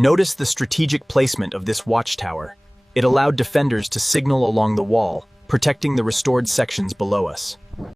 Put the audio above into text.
Notice the strategic placement of this watchtower. It allowed defenders to signal along the wall, protecting the restored sections below us.